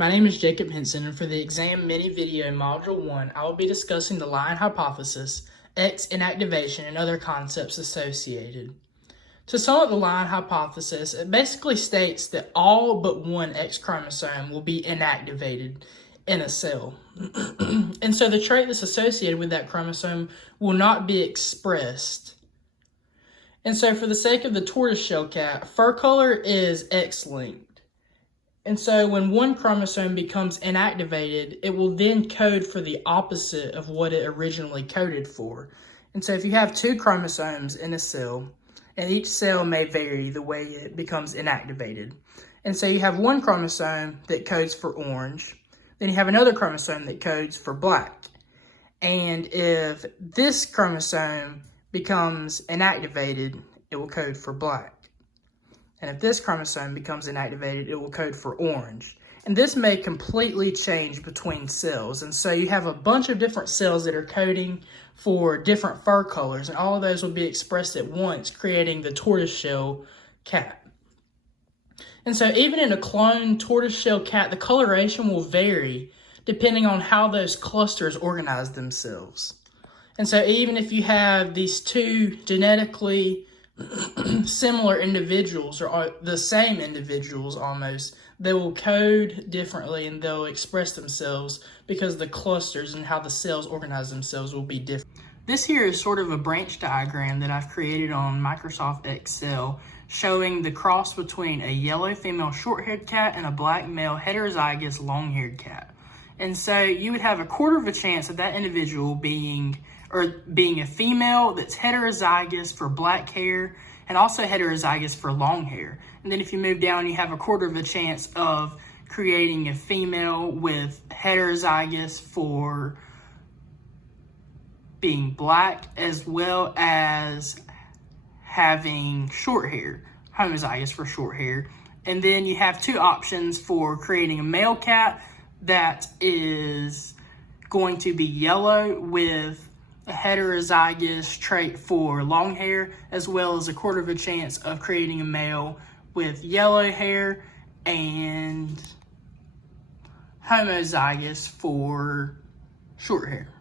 My name is Jacob Henson, and for the exam mini video module 1, I will be discussing the Lion hypothesis, X inactivation, and other concepts associated. To sum up the Lion hypothesis, it basically states that all but one X chromosome will be inactivated in a cell. And so the trait that's associated with that chromosome will not be expressed. And so for the sake of the tortoiseshell cat, fur color is X-linked. And so when one chromosome becomes inactivated, it will then code for the opposite of what it originally coded for. And so if you have two chromosomes in a cell, and each cell may vary the way it becomes inactivated. And so you have one chromosome that codes for orange, then you have another chromosome that codes for black. And if this chromosome becomes inactivated, it will code for black. And if this chromosome becomes inactivated, it will code for orange. And this may completely change between cells. And so you have a bunch of different cells that are coding for different fur colors, and all of those will be expressed at once, creating the tortoiseshell cat. And so even in a clone tortoiseshell cat, the coloration will vary depending on how those clusters organize themselves. And so even if you have these two genetically similar individuals, or the same individuals almost, they will code differently and they'll express themselves because the clusters and how the cells organize themselves will be different. This here is sort of a branch diagram that I've created on Microsoft Excel showing the cross between a yellow female short-haired cat and a black male heterozygous long-haired cat. And so you would have a quarter of a chance of that individual being a female that's heterozygous for black hair and also heterozygous for long hair. And then if you move down, you have a quarter of a chance of creating a female with heterozygous for being black, as well as having short hair, homozygous for short hair. And then you have two options for creating a male cat that is going to be yellow with a heterozygous trait for long hair, as well as a quarter of a chance of creating a male with yellow hair and homozygous for short hair.